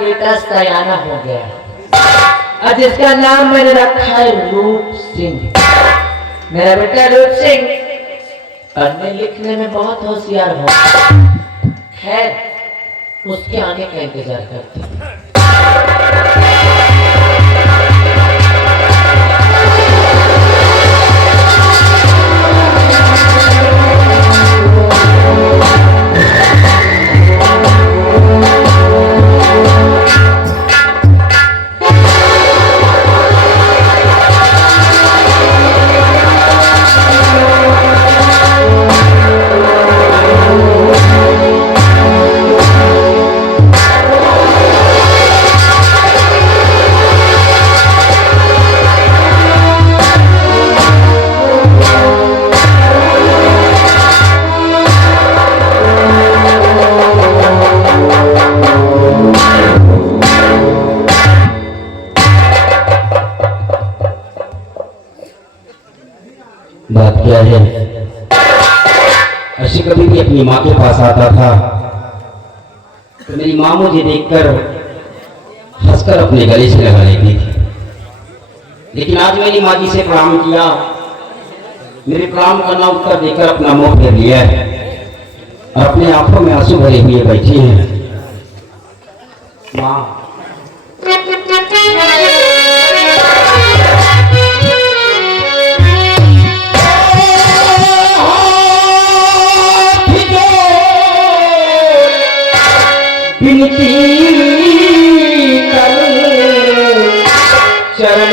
बेटा सयाना हो गया और जिसका नाम मैंने रखा है रूप सिंह। मेरा बेटा रूप सिंह पढ़ने लिखने में बहुत होशियार हो। खैर उसके आने का इंतजार करते हैं। बात क्या है, अर्शी कभी भी अपनी माँ के पास आता था तो मेरी माँ मुझे देखकर हंसकर अपने गले से लगा लेती थी। लेकिन आज मेरी माँ जी से प्रणाम किया, मेरे प्रणाम करना उत्तर देकर अपना मुंह फेर लिया है और अपने आंखों में आंसू भरे हुए बैठी हैं। माँ विनती कर चरण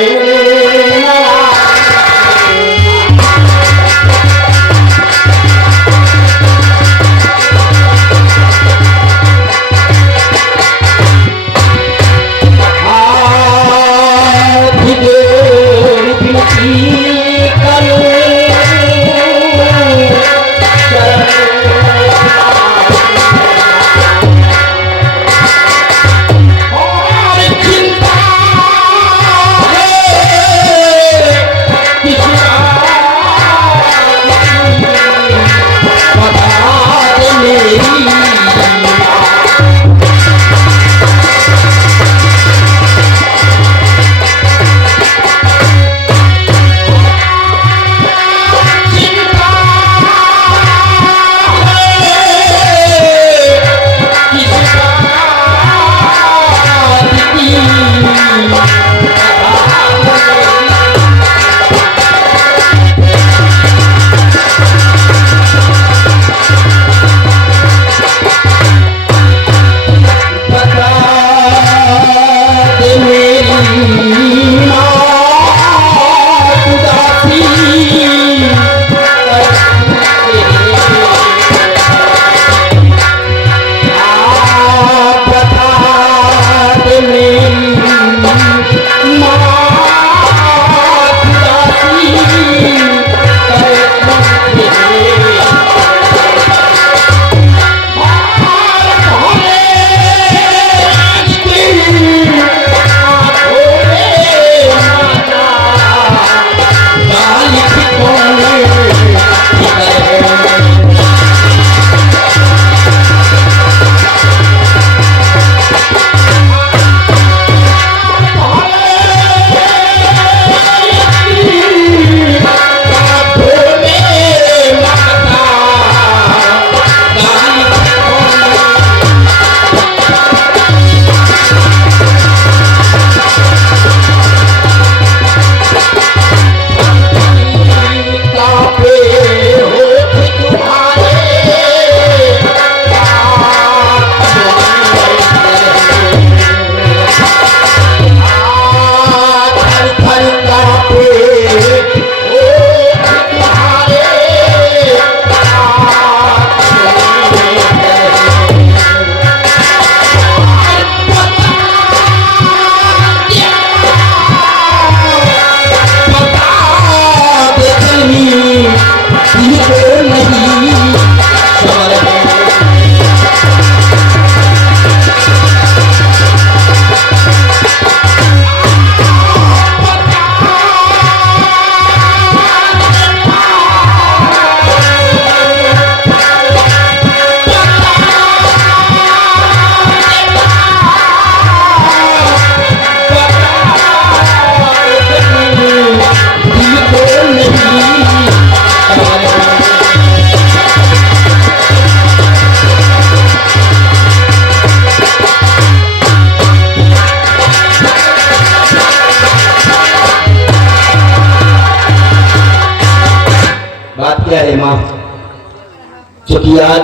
क्योंकि आज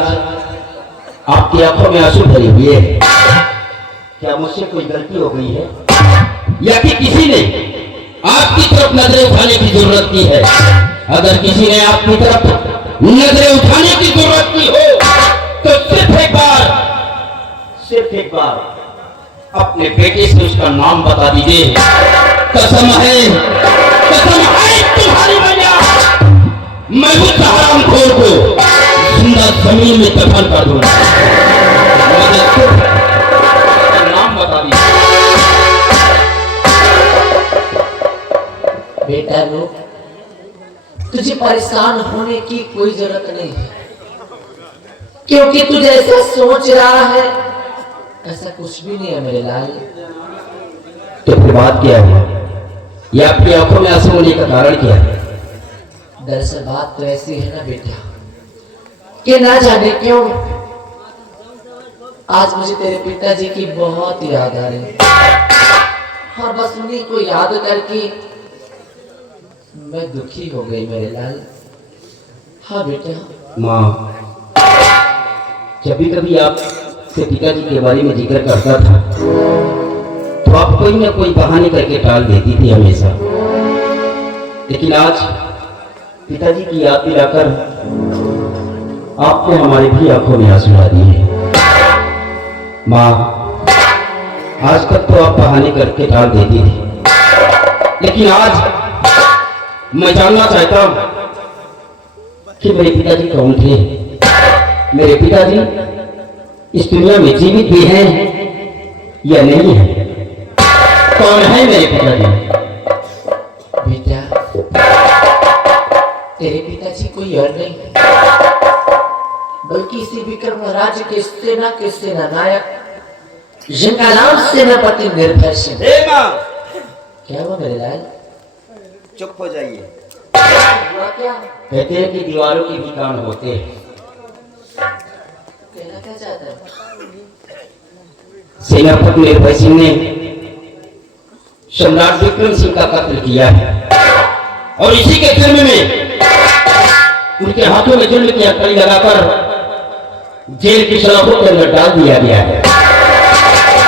आपकी आंखों में आंसू भरे हुए हैं। क्या मुझसे कोई गलती हो गई है या कि किसी ने आपकी तरफ नजरें उठाने की जरूरत की है? अगर किसी ने आपकी तरफ नजरें उठाने की जरूरत की हो तो सिर्फ एक बार अपने बेटे से उसका नाम बता दीजिए। कसम है तुम्हारी भैया, मैं उस हरामखोर को जिंदा जमीन में दफन कर दूंगा। मुझे सिर्फ नाम बता दीजिए। बेटा रो, तुझे परेशान होने की कोई जरूरत नहीं है, क्योंकि तू जैसा सोच रहा है ऐसा कुछ भी नहीं है मेरे लाल। तो फिर बात क्या है? ये आपकी आंखों में आंसू होने का कारण क्या है? दरअसल बात तो ऐसी है ना बेटा कि ना जाने क्यों आज मुझे तेरे पिताजी की बहुत याद आ रही है, और बस उन्हीं को याद करके मैं दुखी हो गई मेरे लाल। हाँ बेटा। माँ, जब भी कभी आप से पिताजी के बारे में जिक्र करता था तो आप कोई ना कोई बहाने करके टाल देती थी हमेशा, लेकिन आज पिताजी की याद दिलाकर आपने हमारे भी आंखों में आंसू ला दिए। माँ, आज तक तो आप बहाने करके टाल देती थी, लेकिन आज मैं जानना चाहता हूं कि मेरे पिताजी कौन थे। मेरे पिताजी इस दुनिया में जीवित भी हैं या नहीं है? कौन है मेरे पिताजी? बेटा, तेरे पिताजी कोई और नहीं है बल्कि इसी विक्रम राज्य के सेना के सेनानायक जिनका नाम सेनापति निर्भय सिंह। क्या हुआ मेरे लाल? चुप हो जाइए। हुआ क्या? कहते हैं कि दीवारों के भी कान होते हैं। कहना क्या चाहता है? सेनापति निर्भय सिंह ने सम्राट विक्रम सिंह का कत्ल किया है और इसी के जुर्म में उनके हाथों में जुल्म की हथकड़ी लगाकर जेल की सलाखों के अंदर डाल दिया गया है।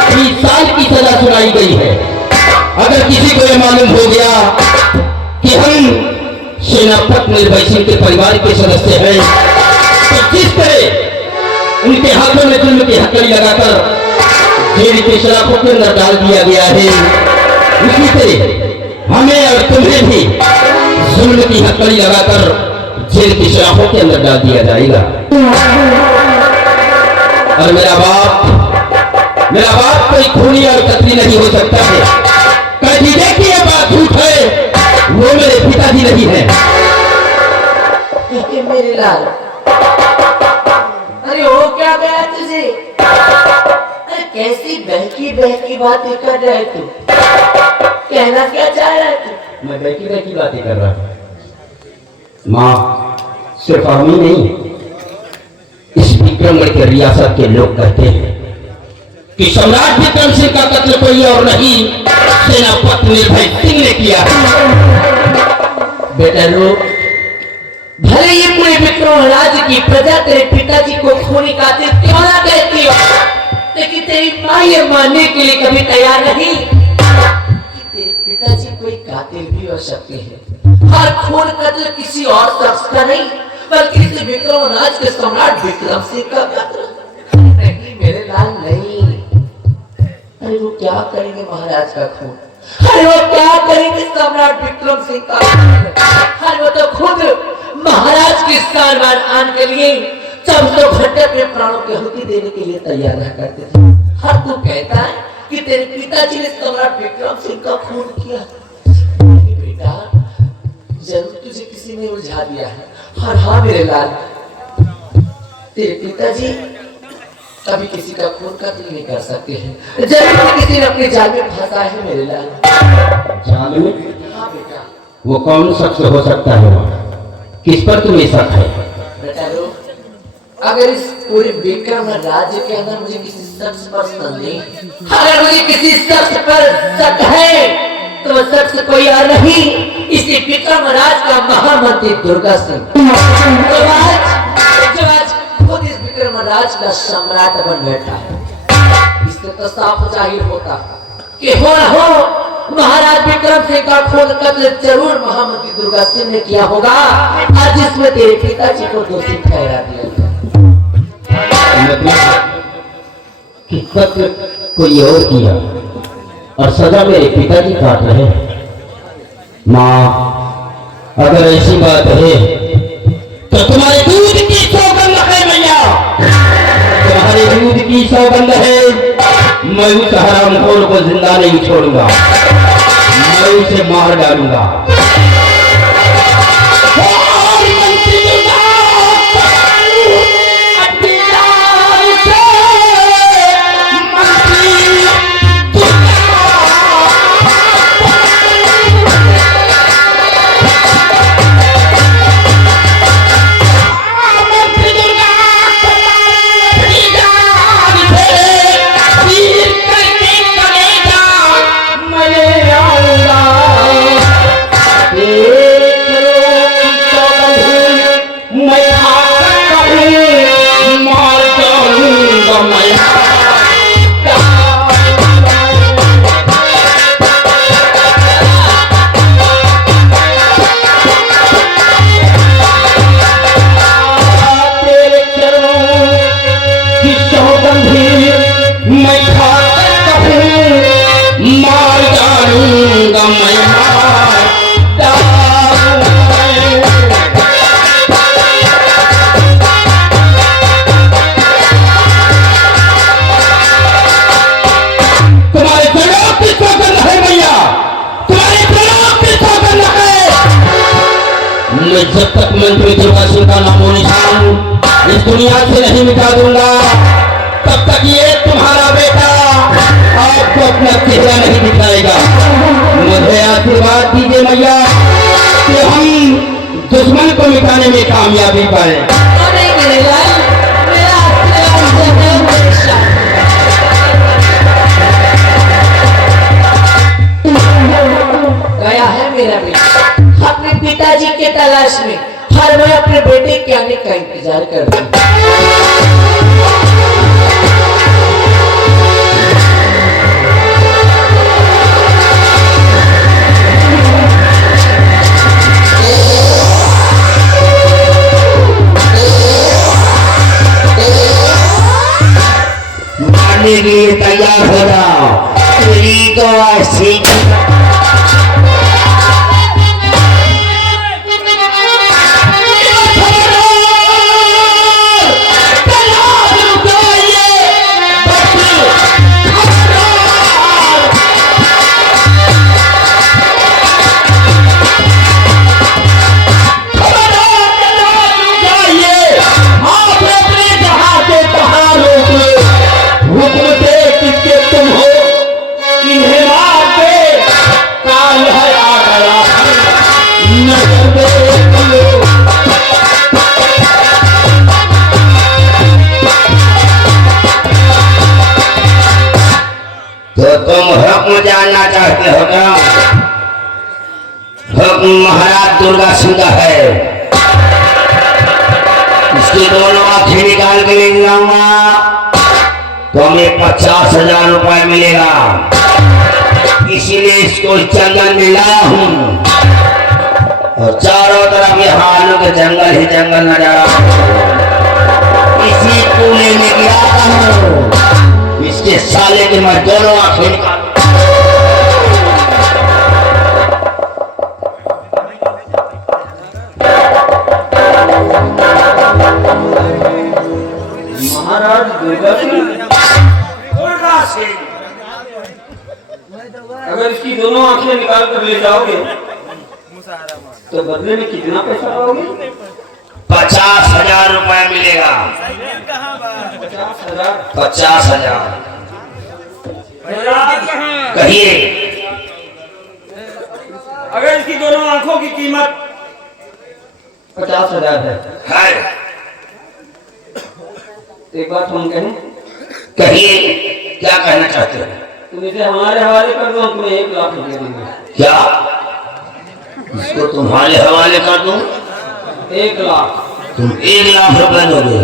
20 साल की सजा सुनाई गई है। अगर किसी को यह मालूम हो गया कि हम सेनापति निर्भय सिंह के परिवार के सदस्य हैं तो जिस तरह उनके हाथों में जुल्म की हथकड़ी लगाकर जेल की सलाखों के अंदर डाल दिया गया है, उसी तरह हमें और तुम्हें भी जुल्म की हथकड़ी लगाकर जेल की सलाखों के अंदर डाल दिया जाएगा। और मेरा बाप कोई खूनी और कतली नहीं हो सकता है। कभी देखिए बात झूठ है, वो मेरे पिताजी नहीं है। मेरे लाल, अरे हो क्या गया तुझे? अरे कैसी बहकी बहकी बातें कर रहे तू? कहना क्या चाह रहा है तू? मैं बहकी बहकी बातें कर रहा हूँ माँ। सिर्फ हम ही नहीं, इस विक्रमगढ़ के रियासत के लोग कहते हैं कि सम्राट विक्रम सिंह का कत्ल कोई और नहीं, सेनापति निर्भय सिंह ने किया। बेटा रो, भले ही पूरे विक्रम राज्य की प्रजा तेरे पिताजी को खूनी कातिल क्यों ना कहती हो, लेकिन तेरी माँ ये मानने के लिए कभी तैयार नहीं कि तेरे पिताजी कोई कातिल भी हो सकते हैं। हर खून कत्ल किसी और शख्स का नहीं बल्कि इस विक्रम राज्य के सम्राट विक्रम सिंह का कत्ल। नहीं मेरे लाल नहीं। अरे वो क्या करेंगे महाराज का खून? अरे वो क्या करेंगे सम्राट विक्रम सिंह का? अरे वो तो खुद महाराज के स्थान आने के लिए 24 घंटे अपने प्राणों की आहुति देने के लिए तैयार रह करते थे। हर तू कहता है कि तेरे पिताजी ने सम्राट विक्रम सिंह का खून किया। बेटा, जरूर तुझे किसी ने उलझा दिया है। और हाँ मेरे लाल, तेरे पिताजी कभी किसी का खून कत्ल नहीं कर सकते हैं। जरूर किसी ने अपने जाल में फंसा है मेरे लाल। जाल में? हाँ बेटा। वो कौन शख्स हो सकता है? किस पर तुम्हें शक है? बेटा रो, अगर इस पूरे विक्रम राज्य के अंदर मुझे किसी शख्स पर संदेह, अगर मुझे किसी शख्स पर शक है तो वह शख्स कोई और नहीं, इसी विक्रम राज का महामंत्री दुर्गा सिंह। जो आज यमराज का सम्राट बन बैठा है। इससे तो साफ जाहिर होता कि हो न हो महाराज विक्रम सिंह का खून कत्ल जरूर महामती दुर्गा सिंह ने किया होगा। आज इसमें तेरे पिताजी को दोषी ठहरा दिया गया। मतलब कि कत्ल कोई और किया और सजा मेरे पिताजी काट रहे। माँ, अगर ऐसी बात है तो तुम्हारे दूध की सौगंध है भैया, तुम्हारे दूध की सौगंध है। मैं उस हरामखोर को जिंदा नहीं छोड़ूंगा, मैं उसे मार डालूंगा। जब तक मंत्री दुर्गा सिंह का नामो निशान इस दुनिया से नहीं मिटा दूंगा, तब तक ये तुम्हारा बेटा आपको अपना चेहरा नहीं दिखाएगा। मुझे आशीर्वाद दीजिए मैया कि हम दुश्मन को मिटाने में कामयाबी पाए। गया है मेरा बेटा अपने पिताजी के तलाश में। हर मैं अपने बेटे के आने का इंतजार कर रही हूँ। मारने के लिए तैयार हो जाओ। तेरी तो ऐसी तुम हुक्म जानना चाहते हो क्या? हुक्म महाराज दुर्गा सिंह का है। इसकी दोनों आंखें निकाल के ले जाऊंगा तो हमें 50,000 रुपए मिलेगा। इसीलिए इसको जंगल में लाया हूँ और चारों तरफ ये हालों के जंगल ही जंगल नजारा। इसी पुणे में गया हूँ, इसके साले के मैं दोनों आंखें निकाल। महाराज दुर्गा सिंह, अगर इसकी दोनों आंखें निकाल कर ले जाओगे तो बदले में कितना पैसा पाओगे? 50,000 रुपए मिलेगा। 50,000 कहिए। अगर इसकी दोनों आंखों की कीमत 50,000 है। एक बात हम कहें? कहिए, क्या कहना चाहते हो? तुम इसे हमारे हवाले कर दो, तुम्हें 1 लाख रुपए देंगे। क्या इसको तुम्हारे हवाले कर दूं? 1 लाख। तुम 1 लाख रुपए दोगे?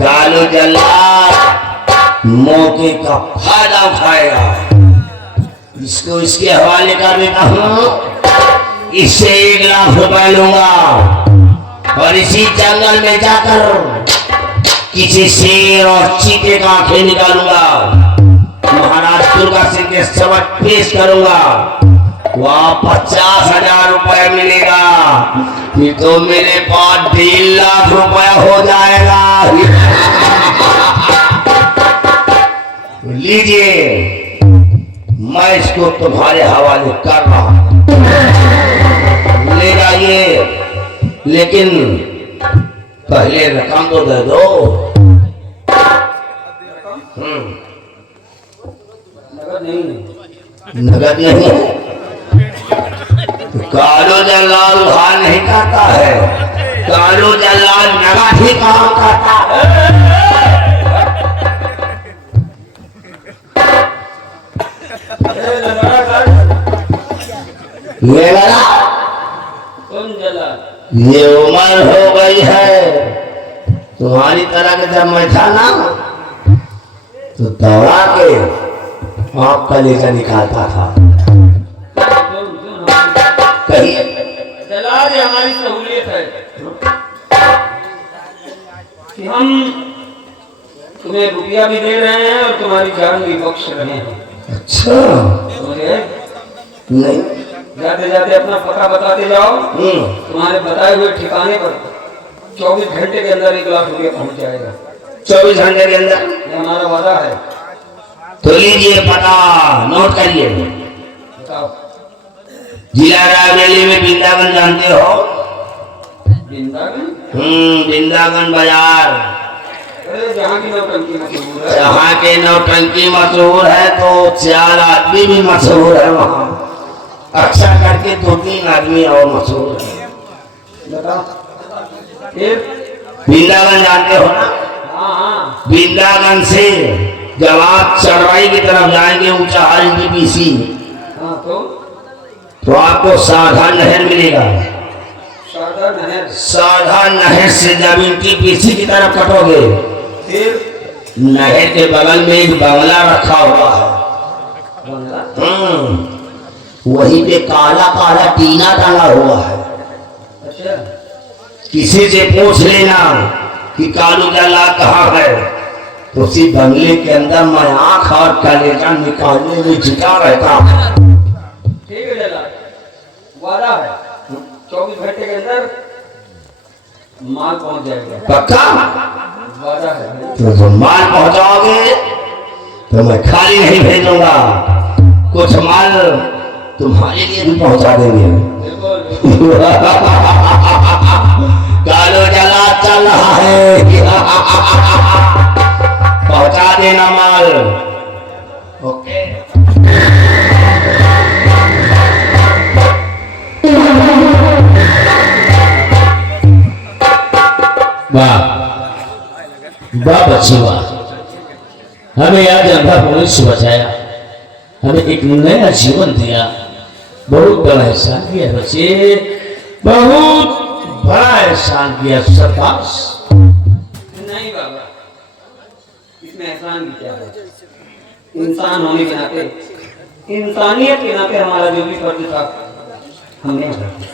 कालू जल्लाद मौके का फायदा उठाएगा। इसको इसके हवाले कर देता हूँ। इससे 1 लाख रुपए लूंगा और इसी जंगल में जाकर किसी शेर और चीते का आंखें निकालूंगा। महाराज दुर्गा सिंह के समक्ष पेश करूंगा। वहां 50,000 रुपए मिलेगा। ये तो मेरे पास 1.5 लाख रुपए हो जाएगा। लीजिए, मैं इसको तुम्हारे हवाले कर रहा हूं। ले जाइए, लेकिन पहले रकम तो दे दो। नगद नहीं है। कालू जलाल उधार नहीं करता है। कालू जलाल नगद ही काम करता है। ये वाला ये उम्र हो गई है तुम्हारी तरह के। जब मैं था ना तो दौड़ा के आप कलेजा निकालता था। कहिए जलाल, ये हमारी सहूलियत है कि हम तुम्हें रुपया भी दे रहे हैं और तुम्हारी जान भी बख्श रहे हैं। अच्छा, समझे? नहीं जाते जाते अपना पता बताते जाओ। तुम्हारे बताए हुए ठिकाने पर 24 घंटे के अंदर 1 लाख रुपया पहुंच जाएगा। 24 घंटे के अंदर? ये हमारा वादा है। तो लीजिए पता, नोट करिए। बताओ। जिला रायबरेली में वृंदावन जानते हो? वृंदावन? वृंदावन बाजार। अरे जहाँ की नौटंकी मशहूर है। जहाँ के नौटंकी मशहूर है तो 4 आदमी भी मशहूर है वहाँ। अच्छा करके 2-3 आदमी और मशहूर है। बताओ। फिर वृंदावन जानते हो ना? हाँ। वृंदावन से जब आप चढ़वाई की तरफ जाएंगे, ऊंचा NTPC, हाँ तो आपको साधा नहर मिलेगा। साधा नहर? साधा नहर से जब NTPC की तरफ कटोगे, फिर नहर के बगल में एक बंगला रखा हुआ है। बंगला? वहीं पे काला काला टीना टंगा हुआ है। अच्छा। किसी से पूछ लेना कि कालू जलाल कहाँ है, तो उसी बंगले के अंदर मैं आंख और कलेजा निकालने में जुटा रहता हूँ। ठीक है जलाल, वादा है 24 घंटे के अंदर माल पहुंच जाएगा। पक्का? वादा है। तो जो माल पहुंचाओगे तो मैं खाली नहीं भेजूंगा, कुछ माल तुम्हारे लिए भी पहुंचा देंगे। कालू जलाल चल रहा है, पहुंचा देना माल। ओके। वाह वाह बच्ची वाह, हमें आज अंधा होने से बचाया, हमें एक नया जीवन दिया। बहुत बड़ा एहसान किया बच्चे, बहुत बड़ा एहसान किया। शाबाश। नहीं बाबा, इसमें एहसान भी क्या है? इंसान होने के नाते, इंसानियत के नाते हमारा जो भी फर्ज था हमने अदा किया।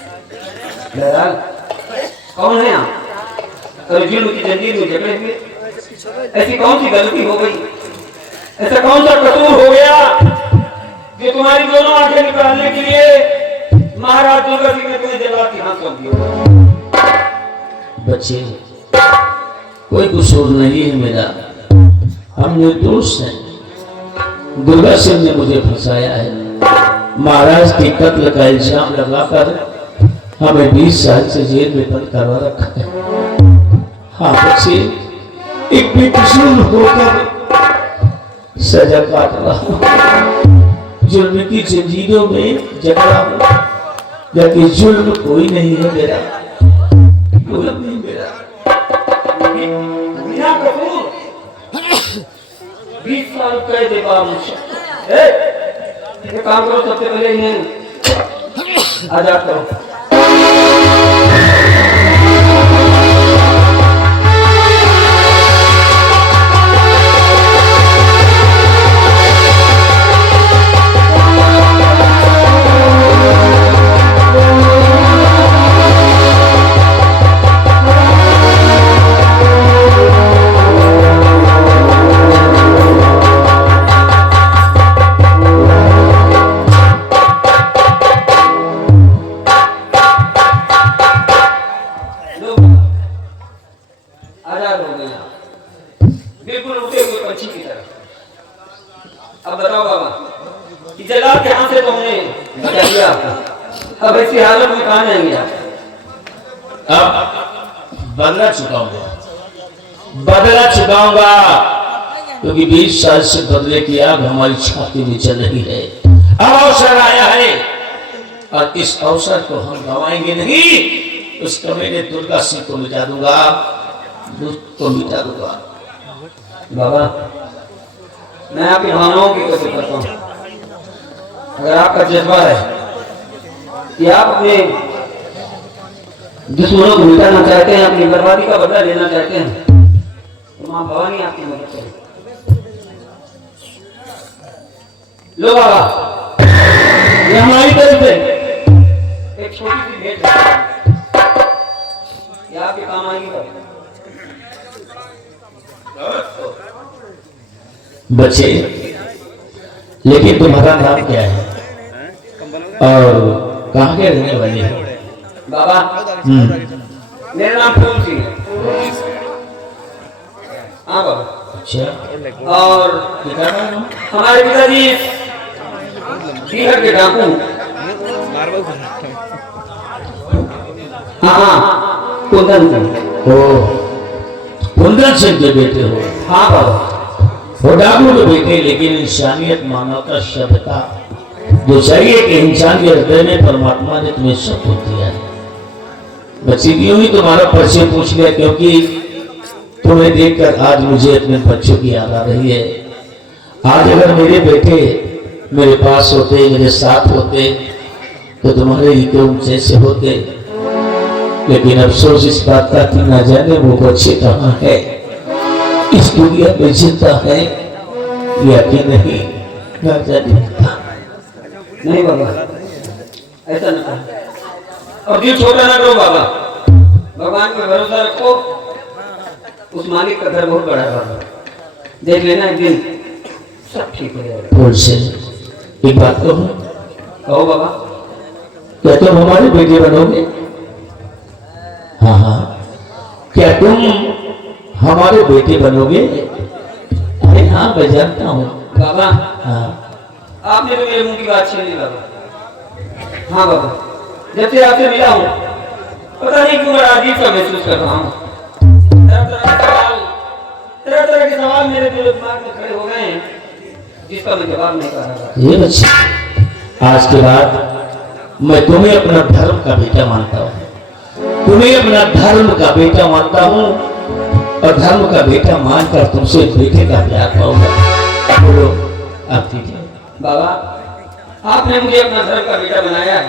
दलाल कौन है आप? और जुल्म की जंजीर में जकड़े हुए ऐसी कौन सी गलती हो गई, ऐसा कौन सा कसूर हो गया जो तुम्हारी दोनों आंखें निकालने के लिए महाराज दुर्गा सिंह ने तुम्हें जलाल के हाथ सौंप दिया? बच्चे, कोई कसूर नहीं है मेरा, हम निर्दोष हैं। दुर्गा सिंह ने मुझे फंसाया है। महाराज के कत्ल का इल्जाम लगाकर हमें 20 साल से जेल में बंद करवा रखा है। हाँ बच्चे, एक बेकसूर होकर सजा काट रहा हूं। जुल्म की जंजीरों में जकड़ा हूं, जबकि जुल्म कोई नहीं है मेरा, कोई नहीं मेरा। बिना कसूर 20 साल कैद के बाद मुझसे ये काम करो, सबसे पहले इन्हें आजाद करो। अब ऐसी हालत में कहाँ जाएंगे आप? अब बदला चुकाऊंगा क्योंकि 20 साल से बदले की आग हमारी छाती में चल रही है। अब अवसर आया है और इस अवसर को हम गवाएंगे नहीं। उस कमेरे दुर्गा सिंह को मिटा दूंगा, दुष्ट को मिटा दूंगा। बाबा मैं आपकी भावनाओं की कदर करता हूँ। अगर आपका जज्बा है कि आप अपने दुश्मनों को मिटाना चाहते हैं, अपनी बर्बादी का बदला लेना चाहते हैं, तो मां भवानी आपकी मदद करें। लो बाबा, ये हमारी तरफ से एक छोटी सी भेंट है, ये आपके काम आएगी बाबा। बच्चे, लेकिन तुम्हारा नाम क्या है और कहाँ के रहने वाले हो? बाबा मेरा नाम फूल सिंह है। हाँ बाबा। अच्छा, और पिता का नाम? हमारे पिताजी बिहार के डाकू। हाँ कुंदन सिंह। ओ, कुंदन सिंह के बेटे हो? हाँ बाबा। वो डाकू के बेटे, लेकिन इंसानियत, मानवता, सभ्यता जो चाहिए कि इंसान के हृदय में परमात्मा ने तुम्हें सब कुछ दिया है। बच्ची यूं ही तुम्हारा परिचय पूछ लिया क्योंकि तुम्हें देखकर आज मुझे अपने बच्चों की याद आ रही है। आज अगर मेरे बेटे मेरे पास होते, मेरे साथ होते, तो तुम्हारे ईटे ऊंचे से होते। लेकिन अफसोस इस बात का कि न जाने वो बच्चे कहाँ है, इस दुनिया में जिंदा है या कि नहीं, न जाने। नहीं बाबा, ऐसा न करो और दिल छोटा ना करो बाबा। भगवान पे भरोसा रखो, उस मालिक का घर बहुत बड़ा है बाबा। देख लेना एक दिन सब ठीक हो जाएगा। बोल से एक बात कहूं? कहो बाबा। क्या तुम हमारे बेटे बनोगे? हाँ हाँ, क्या तुम हमारे बेटे बनोगे? अरे हाँ, मैं जानता हूँ बाबा। हाँ। आपने तो मेरे मुंह की बात छीन ली बाबा। हाँ बाबा, जब से आपसे मिला हूँ पता नहीं क्यों बड़ा अजीब सा महसूस कर रहा हूँ। तरह के सवाल मेरे दिल दिमाग में खड़े हो गए हैं जिसका मैं जवाब नहीं पा रहा। ये बच्चे, आज के बाद मैं तुम्हें अपना धर्म का बेटा मानता हूँ, तुम्हें अपना धर्म का बेटा मानता हूँ और धर्म का बेटा मानकर तुमसे बेटे का प्यार पाऊंगा। बोलो आप कीजिए। बाबा आपने मुझे अपना धर्म का बेटा बनाया है,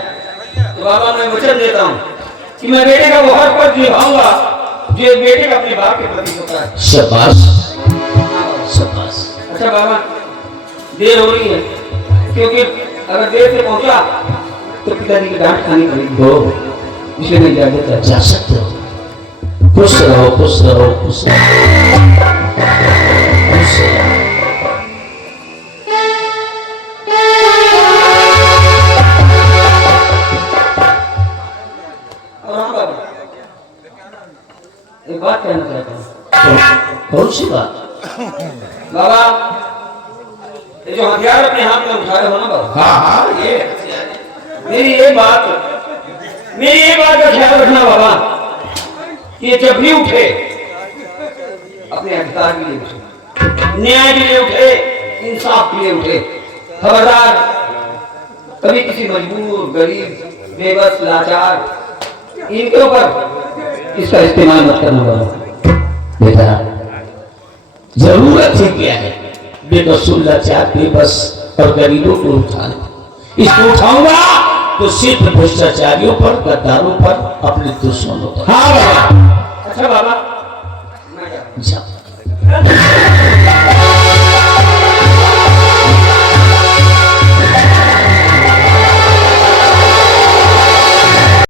तो बाबा मैं वचन देता हूँ कि मैं बेटे का वो हर पद निभाऊंगा जो एक बेटे का अपने बाप के प्रति होता है। शाबाश शाबाश। अच्छा बाबा, देर हो रही है, क्योंकि अगर देर से पहुंचा तो पिताजी की डांट खानी पड़ेगी, तो इसलिए मैं इजाजत चाहता जा सकते हो। खुश रहो, खुश रहो, खुश रहो, खुश रहो। और हाँ बाबा, एक बात कहना चाहता हूँ। कौन सी बात? बाबा ये जो हथियार अपने हाथ में उठाए हो ना बाबा, हाँ हाँ, ये मेरी ये बात का ख्याल रखना बाबा कि ये जब भी उठे अपने अधिकार के लिए उठे, न्याय के लिए उठे, इंसाफ के लिए उठे। खबरदार कभी किसी मजबूर, गरीब, बेबस, लाचार इनके ऊपर इसका इस्तेमाल मत करना बाबा। बेटा, जरूरत ही क्या है बेकसूर, लाचार, बेबस और गरीबों को उठाने? इसको उठाऊंगा तो सिर्फ भ्रष्टाचारियों पर, गद्दारों पर, अपने दुश्मनों पर। हाँ बाबा। अच्छा बाबा,